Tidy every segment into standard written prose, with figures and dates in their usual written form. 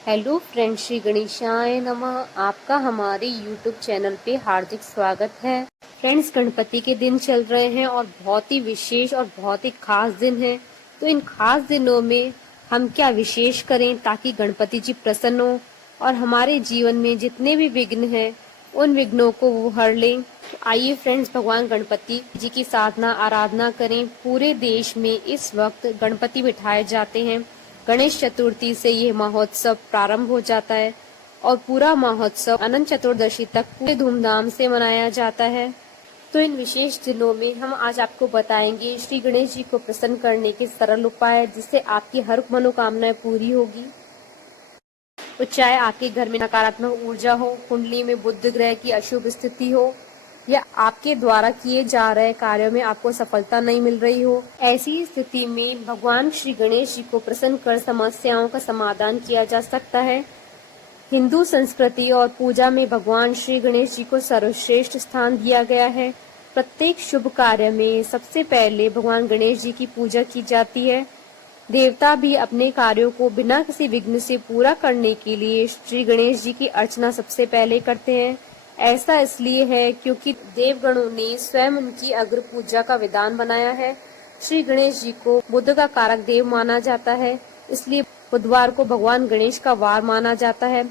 Hello friends, Shri गणेशाय नमः। आपका हमारे यूट्यूब चैनल पे हार्दिक स्वागत है। फ्रेंड्स, गणपति के दिन चल रहे हैं और बहुत ही विशेष और बहुत ही खास दिन है। तो इन खास दिनों में हम क्या विशेष करें ताकि गणपति जी प्रसन्न हो और हमारे जीवन में जितने भी विघ्न हैं उन विघ्नों को वो हर लें। तो आइए फ्रेंड्स, भगवान गणपति जी की साधना आराधना करें। पूरे देश में इस वक्त गणपति बिठाए जाते हैं। गणेश चतुर्थी से ये महोत्सव प्रारंभ हो जाता है और पूरा महोत्सव अनंत चतुर्दशी तक पूरे धूमधाम से मनाया जाता है। तो इन विशेष दिनों में हम आज आपको बताएंगे श्री गणेश जी को प्रसन्न करने के सरल उपाय, जिससे आपकी हर मनोकामनाएं पूरी होगी। तो चाहे आपके घर में नकारात्मक ऊर्जा हो, कुंडली में बुध ग्रह की अशुभ स्थिति हो या आपके द्वारा किए जा रहे कार्यों में आपको सफलता नहीं मिल रही हो, ऐसी स्थिति में भगवान श्री गणेश जी को प्रसन्न कर समस्याओं का समाधान किया जा सकता है। हिंदू संस्कृति और पूजा में भगवान श्री गणेश जी को सर्वश्रेष्ठ स्थान दिया गया है। प्रत्येक शुभ कार्य में सबसे पहले भगवान गणेश जी की पूजा की जाती है। देवता भी अपने कार्यों को बिना किसी विघ्न से पूरा करने के लिए श्री गणेश जी की अर्चना सबसे पहले करते हैं। ऐसा इसलिए है क्योंकि देवगणों ने स्वयं उनकी अग्र पूजा का विधान बनाया है। श्री गणेश जी को बुध का कारक देव माना जाता है, इसलिए बुधवार को भगवान गणेश का वार माना जाता है।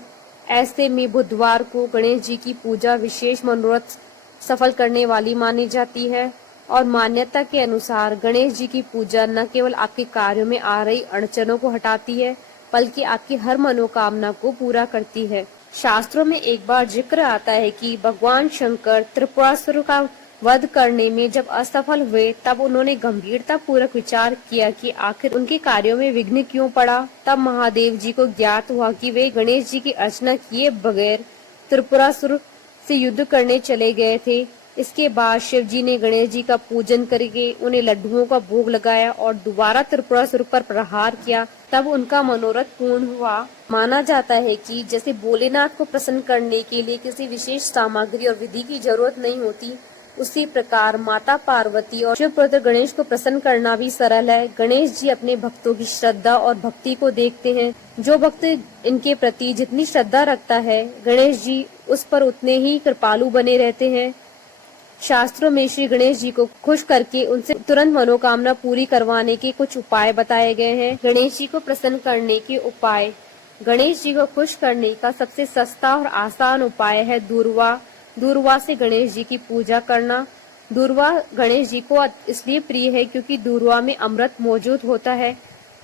ऐसे में बुधवार को गणेश जी की पूजा विशेष मनोरथ सफल करने वाली मानी जाती है और मान्यता के अनुसार गणेश जी की पूजा न केवल आपके कार्यों में आ रही अड़चनों को हटाती है, बल्कि आपकी हर मनोकामना को पूरा करती है। शास्त्रों में एक बार जिक्र आता है कि भगवान शंकर त्रिपुरासुर का वध करने में जब असफल हुए, तब उन्होंने गंभीरता पूर्वक विचार किया कि आखिर उनके कार्यों में विघ्न क्यों पड़ा। तब महादेव जी को ज्ञात हुआ कि वे गणेश जी की अर्चना किए बगैर त्रिपुरासुर से युद्ध करने चले गए थे। इसके बाद शिव जी ने गणेश जी का पूजन करके उन्हें लड्डुओं का भोग लगाया और दोबारा त्रिपुरासुर पर प्रहार किया। तब उनका मनोरथ पूर्ण हुआ। माना जाता है कि जैसे भोलेनाथ को प्रसन्न करने के लिए किसी विशेष सामग्री और विधि की जरूरत नहीं होती, उसी प्रकार माता पार्वती और शिव पुत्र गणेश को प्रसन्न करना भी सरल है। गणेश जी अपने भक्तों की श्रद्धा और भक्ति को देखते हैं। जो भक्त इनके प्रति जितनी श्रद्धा रखता है, गणेश जी उस पर उतने ही कृपालु बने रहते हैं। शास्त्रों में श्री गणेश जी को खुश करके उनसे तुरंत मनोकामना पूरी करवाने के कुछ उपाय बताए गए हैं। गणेश जी को प्रसन्न करने के उपाय। गणेश जी को खुश करने का सबसे सस्ता और आसान उपाय है दूर्वा। दूर्वा से गणेश जी की पूजा करना। दूर्वा गणेश जी को इसलिए प्रिय है क्योंकि दूर्वा में अमृत मौजूद होता है।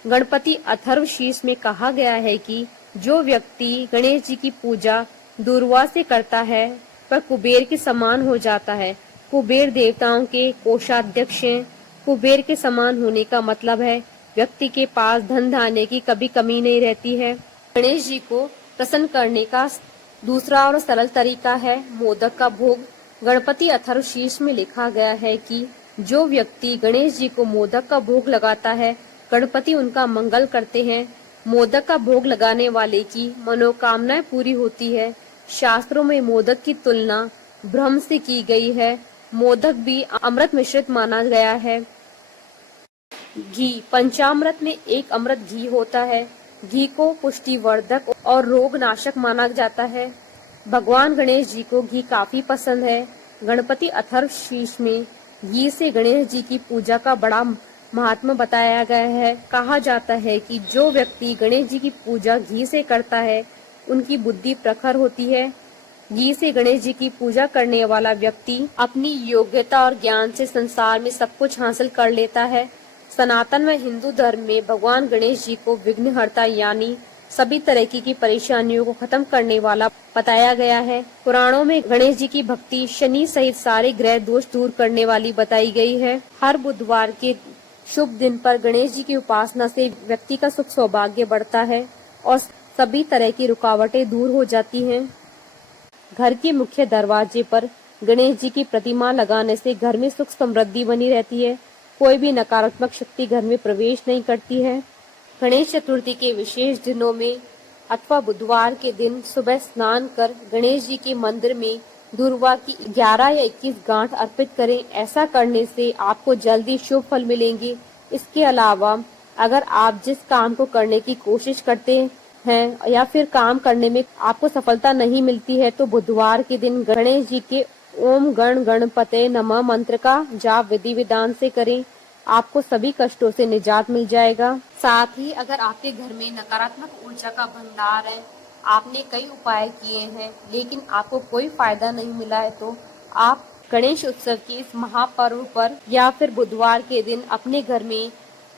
गणपति अथर्वशीष में कहा गया है कि जो व्यक्ति गणेश जी की पूजा दूर्वा से करता है वह कुबेर के समान हो जाता है। कुबेर देवताओं के कोषाध्यक्ष हैं। कुबेर के समान होने का मतलब है व्यक्ति के पास धन धान्य की कभी कमी नहीं रहती है। गणेश जी को प्रसन्न करने का दूसरा और सरल तरीका है मोदक का भोग। गणपति अथर्वशीष में लिखा गया है कि जो व्यक्ति गणेश जी को मोदक का भोग लगाता है, गणपति उनका मंगल करते हैं। मोदक का भोग लगाने वाले की मनोकामनाएं पूरी होती है। शास्त्रों में मोदक की तुलना ब्रह्म से की गई है। मोदक भी अमृत मिश्रित माना गया है। घी। पंचामृत में एक अमृत घी होता है। घी को पुष्टिवर्धक और रोग नाशक माना जाता है। भगवान गणेश जी को घी काफी पसंद है। गणपति अथर्वशीष में घी से गणेश जी की पूजा का बड़ा महात्मा बताया गया है। कहा जाता है कि जो व्यक्ति गणेश जी की पूजा घी से करता है, उनकी बुद्धि प्रखर होती है। घी से गणेश जी की पूजा करने वाला व्यक्ति अपनी योग्यता और ज्ञान से संसार में सब कुछ हासिल कर लेता है। सनातन व हिंदू धर्म में भगवान गणेश जी को विघ्नहर्ता यानी सभी तरह की परेशानियों को खत्म करने वाला बताया गया है। पुराणों में गणेश जी की भक्ति शनि सहित सारे ग्रह दोष दूर करने वाली बताई गई है। हर बुधवार के शुभ दिन पर गणेश जी की उपासना से व्यक्ति का सुख सौभाग्य बढ़ता है और सभी तरह की रुकावटें दूर हो जाती हैं। घर के मुख्य दरवाजे पर गणेश जी की प्रतिमा लगाने से घर में सुख समृद्धि बनी रहती है। कोई भी नकारात्मक शक्ति घर में प्रवेश नहीं करती है। गणेश चतुर्थी के विशेष दिनों में अथवा बुधवार के दिन सुबह स्नान कर गणेश जी के मंदिर में दूर्वा की 11 या 21 गांठ अर्पित करें। ऐसा करने से आपको जल्दी शुभ फल मिलेंगे। इसके अलावा अगर आप जिस काम को करने की कोशिश करते हैं हैं या फिर काम करने में आपको सफलता नहीं मिलती है तो बुधवार के दिन गणेश जी के ओम गण गणपते नमः मंत्र का जाप विधि विधान से करें। आपको सभी कष्टों से निजात मिल जाएगा। साथ ही अगर आपके घर में नकारात्मक ऊर्जा का भंडार है, आपने कई उपाय किए हैं लेकिन आपको कोई फायदा नहीं मिला है, तो आप गणेश उत्सव की इस महापर्व पर या फिर बुधवार के दिन अपने घर में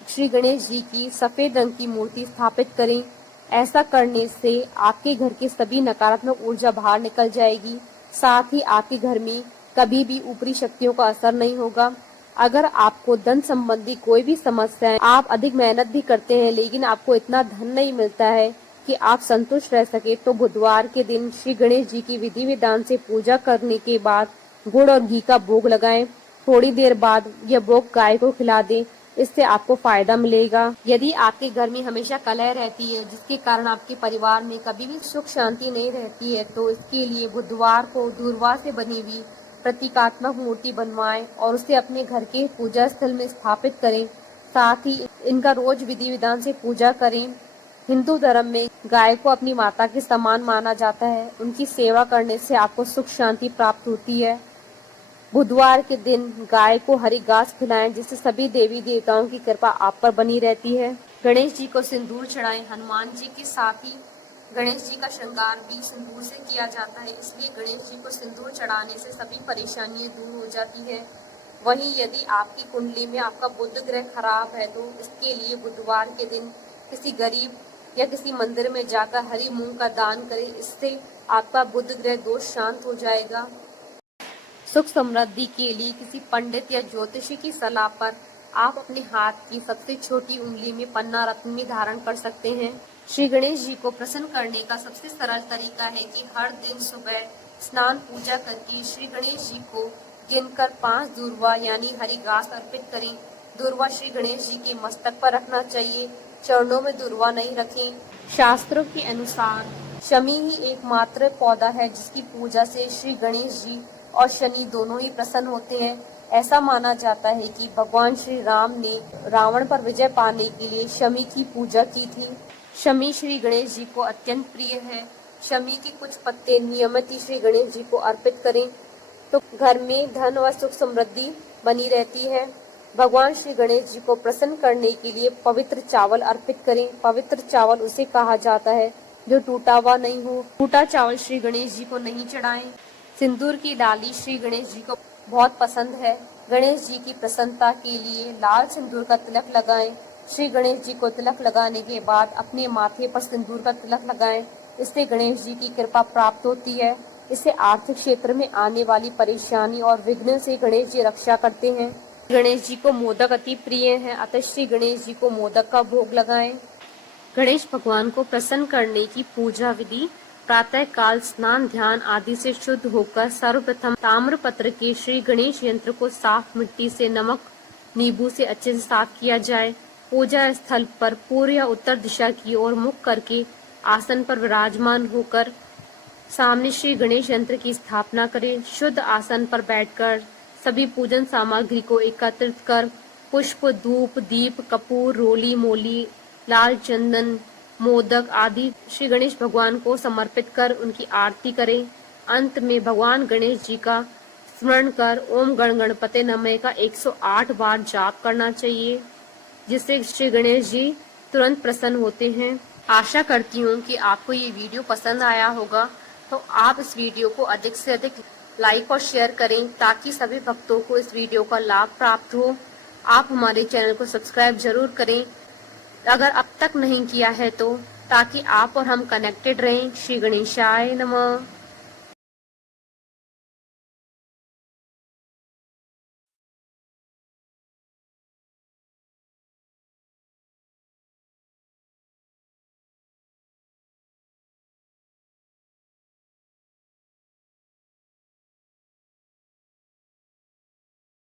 श्री गणेश जी की सफेद रंग की मूर्ति स्थापित करें। ऐसा करने से आपके घर की सभी नकारात्मक ऊर्जा बाहर निकल जाएगी। साथ ही आपके घर में कभी भी ऊपरी शक्तियों का असर नहीं होगा। अगर आपको धन संबंधी कोई भी समस्या है, आप अधिक मेहनत भी करते हैं लेकिन आपको इतना धन नहीं मिलता है कि आप संतुष्ट रह सके, तो बुधवार के दिन श्री गणेश जी की विधि विधान से पूजा करने के बाद गुड़ और घी का भोग लगाएं। थोड़ी देर बाद यह भोग गाय को खिला दें, इससे आपको फायदा मिलेगा। यदि आपके घर में हमेशा कलह रहती है जिसके कारण आपके परिवार में कभी भी सुख शांति नहीं रहती है, तो इसके लिए बुधवार को दूर्वा से बनी हुई प्रतीकात्मक मूर्ति बनवाएं और उसे अपने घर के पूजा स्थल में स्थापित करें। साथ ही इनका रोज विधि विधान से पूजा करें। हिंदू धर्म में गाय को अपनी माता के समान माना जाता है। उनकी सेवा करने से आपको सुख शांति प्राप्त होती है। बुधवार के दिन गाय को हरी घास खिलाएं, जिससे सभी देवी देवताओं की कृपा आप पर बनी रहती है। गणेश जी को सिंदूर चढ़ाएं। हनुमान जी के साथ ही गणेश जी का श्रृंगार भी सिंदूर से किया जाता है, इसलिए गणेश जी को सिंदूर चढ़ाने से सभी परेशानियां दूर हो जाती है। वहीं यदि आपकी कुंडली में आपका बुध ग्रह खराब है, तो इसके लिए बुधवार के दिन किसी गरीब या किसी मंदिर में जाकर हरी मूंग का दान करें। इससे आपका बुध ग्रह दोष शांत हो जाएगा। सुख समृद्धि के लिए किसी पंडित या ज्योतिषी की सलाह पर आप अपने हाथ की सबसे छोटी उंगली में पन्ना रत्न में धारण कर सकते हैं। श्री गणेश जी को प्रसन्न करने का सबसे सरल तरीका है कि हर दिन सुबह स्नान पूजा करके श्री गणेश जी को गिनकर 5 दूर्वा यानी हरी घास अर्पित करें। दूर्वा श्री गणेश जी के मस्तक पर रखना चाहिए, चरणों में दूर्वा नहीं रखें। शास्त्रों के अनुसार शमी ही एकमात्र पौधा है जिसकी पूजा से श्री गणेश जी और शनि दोनों ही प्रसन्न होते हैं। ऐसा माना जाता है कि भगवान श्री राम ने रावण पर विजय पाने के लिए शमी की पूजा की थी। शमी श्री गणेश जी को अत्यंत प्रिय है। शमी के कुछ पत्ते नियमित ही श्री गणेश जी को अर्पित करें तो घर में धन व सुख समृद्धि बनी रहती है। भगवान श्री गणेश जी को प्रसन्न करने के लिए पवित्र चावल अर्पित करें। पवित्र चावल उसे कहा जाता है जो टूटा हुआ नहीं हो। टूटा चावल श्री गणेश जी को नहीं चढ़ाएं। सिंदूर की डाली श्री गणेश जी को बहुत पसंद है। गणेश जी की प्रसन्नता के लिए लाल सिंदूर का तिलक लगाएं। श्री गणेश जी को तिलक लगाने के बाद अपने माथे पर सिंदूर का तिलक लगाएं। इससे गणेश जी की कृपा प्राप्त होती है। इससे आर्थिक क्षेत्र में आने वाली परेशानी और विघ्न से गणेश जी रक्षा करते हैं। गणेश जी को मोदक अति प्रिय हैं, अतः श्री गणेश जी को मोदक का भोग लगाएं। गणेश भगवान को प्रसन्न करने की पूजा विधि: प्रातः काल स्नान ध्यान आदि से शुद्ध होकर सर्वप्रथम ताम्रपत्र के श्री गणेश यंत्र को साफ मिट्टी से नमक नींबू से अच्छे से साफ किया जाए। पूजा स्थल पर पूर्व या उत्तर दिशा की ओर मुख करके आसन पर विराजमान होकर सामने श्री गणेश यंत्र की स्थापना करें। शुद्ध आसन पर बैठकर सभी पूजन सामग्री को एकत्रित कर पुष्प, धूप, दीप, कपूर, रोली, मोली, लाल चंदन, मोदक आदि श्री गणेश भगवान को समर्पित कर उनकी आरती करें। अंत में भगवान गणेश जी का स्मरण कर ओम गण गणपते नमः का 108 बार जाप करना चाहिए, जिससे श्री गणेश जी तुरंत प्रसन्न होते हैं। आशा करती हूँ कि आपको ये वीडियो पसंद आया होगा, तो आप इस वीडियो को अधिक से अधिक लाइक और शेयर करें ताकि सभी भक्तों को इस वीडियो का लाभ प्राप्त हो। आप हमारे चैनल को सब्सक्राइब जरूर करें अगर अब तक नहीं किया है तो, ताकि आप और हम कनेक्टेड रहें। श्री गणेशाय नमः।